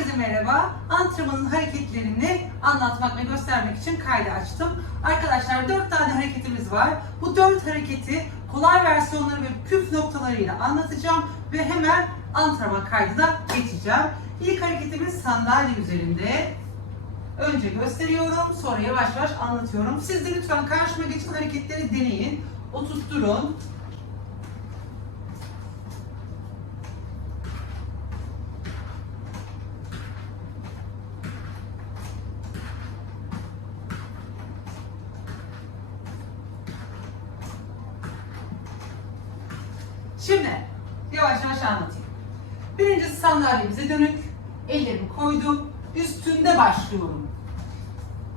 Herkese merhaba. Antrenmanın hareketlerini anlatmak ve göstermek için kaydı açtım. Arkadaşlar 4 tane hareketimiz var. Bu 4 hareketi kolay versiyonları ve püf noktalarıyla anlatacağım ve hemen antrenman kaydına geçeceğim. İlk hareketimiz sandalye üzerinde. Önce gösteriyorum, sonra yavaş yavaş anlatıyorum. Siz de lütfen karşıma geçen hareketleri deneyin. Oturtturun. Şimdi yavaş yavaş anlatayım. Birincisi sandalyemize dönük. Ellerimi koydum. Üstünde başlıyorum.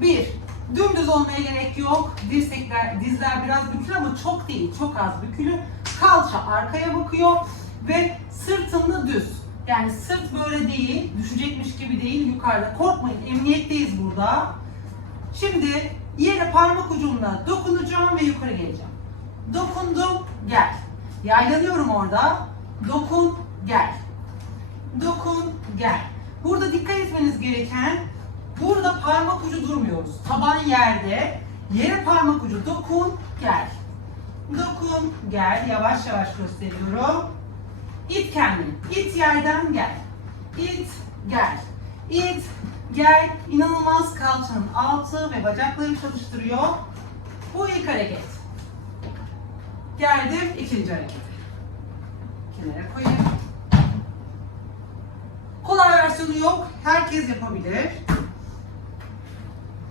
Bir, dümdüz olmaya gerek yok. Dirsekler, dizler biraz bükülü ama çok değil, çok az bükülü. Kalça arkaya bakıyor ve sırtımda düz. Yani sırt böyle değil, düşecekmiş gibi değil yukarıda. Korkmayın, emniyetteyiz burada. Şimdi yere parmak ucumla dokunacağım ve yukarı geleceğim. Dokundum, gel. Yaylanıyorum orada. Dokun, gel. Dokun, gel. Burada dikkat etmeniz gereken, burada parmak ucu durmuyoruz. Taban yerde, yere parmak ucu dokun, gel. Dokun, gel. Yavaş yavaş gösteriyorum. İt kendini. İt yerden gel. İt, gel. İt, gel. İnanılmaz kalçanın altı ve bacakları çalıştırıyor. Bu ilk hareket. Geldim ikinci harekete. Kenara koyayım. Kolay versiyonu yok. Herkes yapabilir.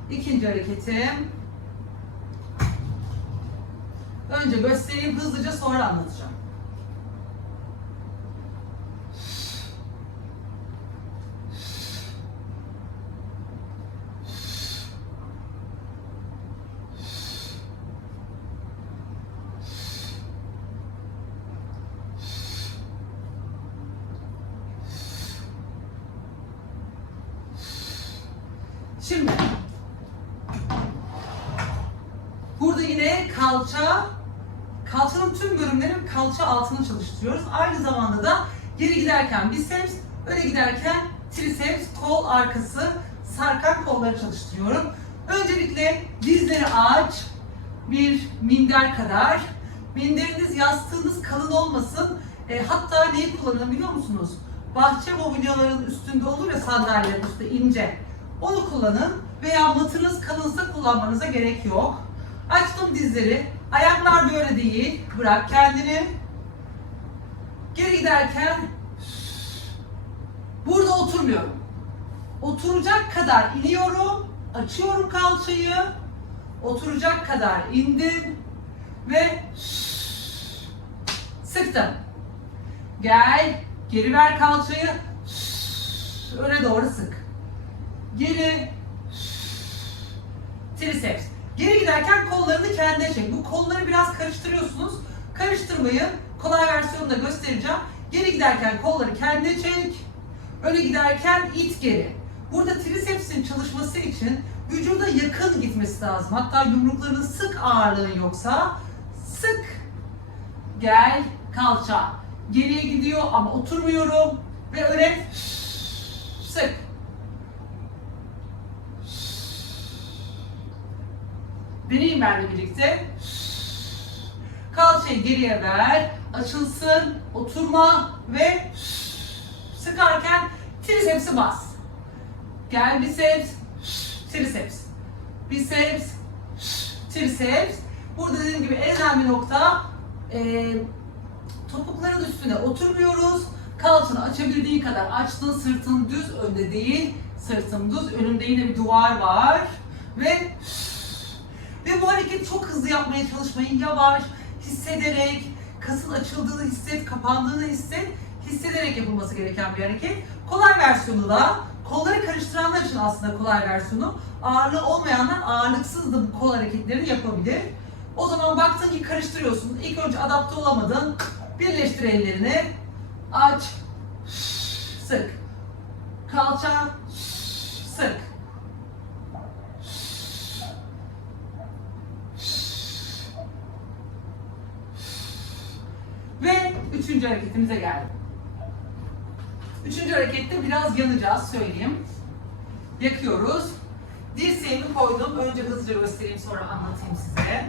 İkinci hareketim. Önce göstereyim hızlıca sonra anlatacağım. Şimdi burada yine kalça kalçanın tüm bölümleri kalça altını çalıştırıyoruz. Aynı zamanda da geri giderken biceps, öne giderken triceps, kol arkası, sarkan kolları çalıştırıyorum. Öncelikle dizleri aç, bir minder kadar. Minderiniz, yastığınız kalın olmasın. E, hatta neyi kullanın biliyor musunuz? Bahçe mobilyaların üstünde olur ya sandalyelerin üstünde ince. Onu kullanın veya matınız kalınsa kullanmanıza gerek yok. Açtım dizleri. Ayaklar böyle değil. Bırak kendini. Geri giderken burada oturmuyorum. Oturacak kadar iniyorum. Açıyorum kalçayı. Oturacak kadar indim ve sıktım. Gel, geri ver kalçayı. Öne doğru sık. Geri. Triceps. Geri giderken kollarını kendine çek. Bu kolları biraz karıştırıyorsunuz. Karıştırmayı kolay versiyonunda göstereceğim. Geri giderken kolları kendine çek. Öne giderken it geri. Burada tricepsin çalışması için vücuda yakın gitmesi lazım. Hatta yumruklarının sık ağırlığın yoksa sık. Gel kalça. Geriye gidiyor ama oturmuyorum. Ve öne sık. Deneyim benimle birlikte. Kalçayı geriye ver. Açılsın. Oturma ve sıkarken tricepsi bas. Gel biceps, triceps. Biceps, triceps. Burada dediğim gibi en önemli nokta e, topukların üstüne oturmuyoruz. Kalçanı açabildiğin kadar açtın. Sırtın düz önde değil. Sırtım düz. Önümde yine bir duvar var. Ve bu hareketi çok hızlı yapmaya çalışmayın. Yavaş, hissederek, kasın açıldığını hisset, kapandığını hisset, hissederek yapılması gereken bir hareket. Kolay versiyonu da, kolları karıştıranlar için aslında kolay versiyonu. Ağırlığı olmayanlar ağırlıksız da bu kol hareketlerini yapabilir. O zaman baktın ki karıştırıyorsun. İlk önce adapte olamadın. Birleştir ellerini. Aç. Sık. Kalça. Sık. Ve üçüncü hareketimize geldim. Üçüncü harekette biraz yanacağız söyleyeyim. Yakıyoruz. Dirseğimi koydum. Önce hızlıca göstereyim sonra anlatayım size.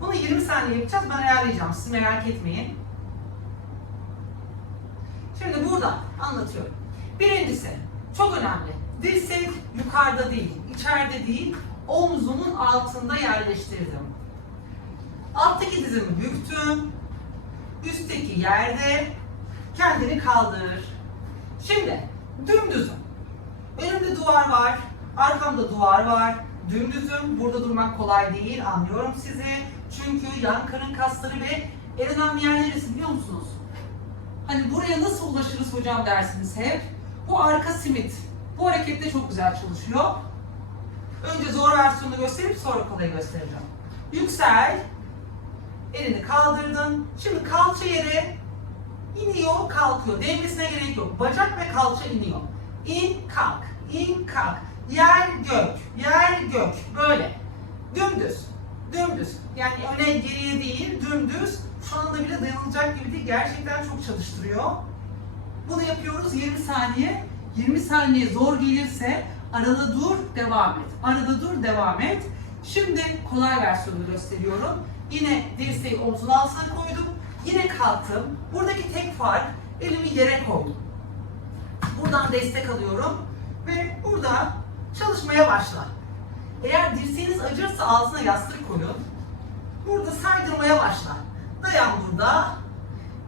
Bunu 20 saniye yapacağız. Ben ayarlayacağım. Siz merak etmeyin. Şimdi burada anlatıyorum. Birincisi çok önemli. Dirsek yukarıda değil, içeride değil, omzumun altında yerleştirdim. Alttaki dizimi büktüm. Üstteki yerde kendini kaldır. Şimdi dümdüzüm. Önümde duvar var, arkamda duvar var. Dümdüzüm. Burada durmak kolay değil, anlıyorum sizi. Çünkü yan karın kasları ve en önemli yer neresi biliyor musunuz? Hani buraya nasıl ulaşırız hocam dersiniz hep. Bu arka simit. Bu harekette çok güzel çalışıyor. Önce zor versiyonunu gösterip sonra kolayı göstereceğim. Yüksel. Elini kaldırdın. Şimdi kalça yere iniyor, kalkıyor. Dengesine gerek yok. Bacak ve kalça iniyor. İn, kalk. in kalk. Yer, gök. Yer, gök. Böyle. Dümdüz. Dümdüz. Yani öne geriye değil, dümdüz. Şu bile dayanılacak gibi değil. Gerçekten çok çalıştırıyor. Bunu yapıyoruz 20 saniye. 20 saniye zor gelirse arada dur, devam et. Arada dur, devam et. Şimdi kolay versiyonunu gösteriyorum. Yine dirseği omzun altına koydum. Yine kalktım. Buradaki tek fark elimi yere koydum. Buradan destek alıyorum ve burada çalışmaya başla. Eğer dirseğiniz acırsa ağzına yastık koyun. Burada saydırmaya başla. Dayan burada.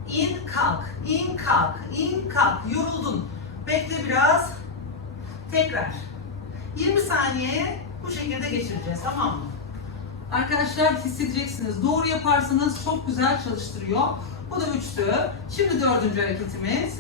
İn kalk, in kalk, in kalk. Yoruldun. Bekle biraz. Tekrar. 20 saniye bu şekilde geçireceğiz tamam mı? Arkadaşlar hissedeceksiniz. Doğru yaparsanız çok güzel çalıştırıyor. Bu da üçtü. Şimdi dördüncü hareketimiz.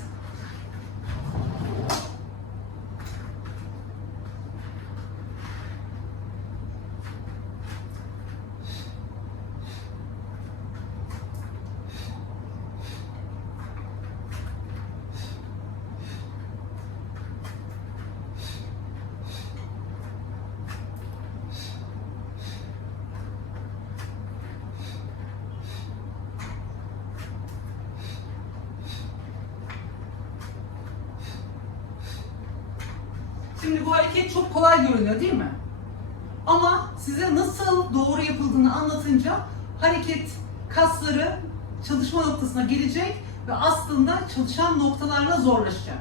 Şimdi bu hareket çok kolay görünüyor değil mi? Ama size nasıl doğru yapıldığını anlatınca hareket kasları çalışma noktasına gelecek ve aslında çalışan noktalarla zorlaşacak.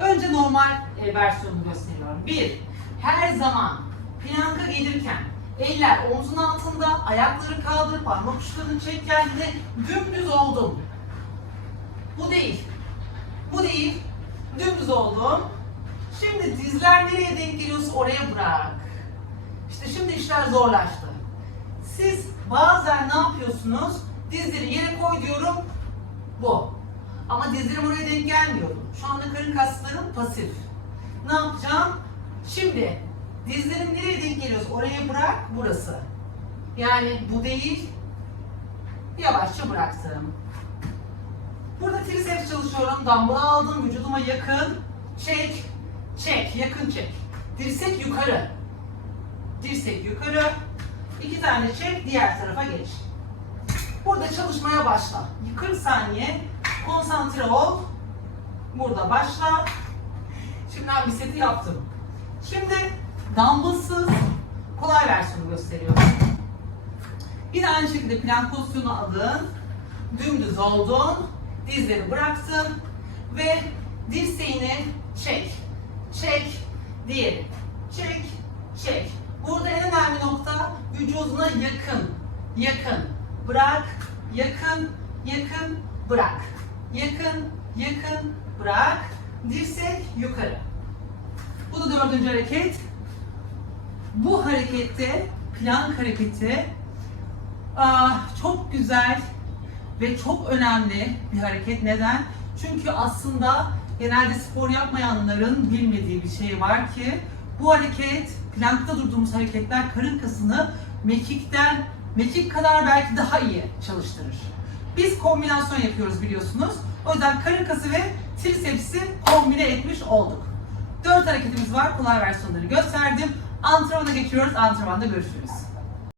Önce normal e, versiyonunu gösteriyorum. Bir, her zaman planka gelirken eller omzun altında, ayakları kaldır, parmak uçlarını çek kendine, dümdüz oldum. Bu değil. Bu değil. Dümdüz oldum. Şimdi dizler nereye denk geliyorsa oraya bırak. İşte şimdi işler zorlaştı. Siz bazen ne yapıyorsunuz? Dizleri yere koy diyorum. Bu. Ama dizlerim oraya denk gelmiyor. Şu anda karın kaslarım pasif. Ne yapacağım? Şimdi dizlerim nereye denk geliyorsa oraya bırak burası. Yani bu değil. Yavaşça bıraktım. Burada triceps çalışıyorum. Dumbbell aldım. Vücuduma yakın. Çek. Çek. Yakın çek. Dirsek yukarı. Dirsek yukarı. İki tane çek. Diğer tarafa geç. Burada çalışmaya başla. 40 saniye konsantre ol. Burada başla. Şimdi ben bir seti yaptım. Şimdi dumbbellsız kolay versiyonu gösteriyorum. Bir de aynı şekilde plank pozisyonu alın. Dümdüz oldun. Dizleri bıraktın. Ve dirseğini çek. Çek. Diğeri. Çek. Çek. Burada en önemli nokta vücuduna yakın. Yakın. Bırak. Yakın. Yakın. Bırak. Yakın. Yakın. Bırak. Dirsek yukarı. Bu da dördüncü hareket. Bu harekette plank hareketi ah, çok güzel ve çok önemli bir hareket. Neden? Çünkü aslında genelde spor yapmayanların bilmediği bir şey var ki bu hareket, plankta durduğumuz hareketler karın kasını mekikten, mekik kadar belki daha iyi çalıştırır. Biz kombinasyon yapıyoruz biliyorsunuz. O yüzden karın kası ve tricepsi kombine etmiş olduk. Dört hareketimiz var. Kolay versiyonları gösterdim. Antrenmana geçiyoruz. Antrenmanda görüşürüz.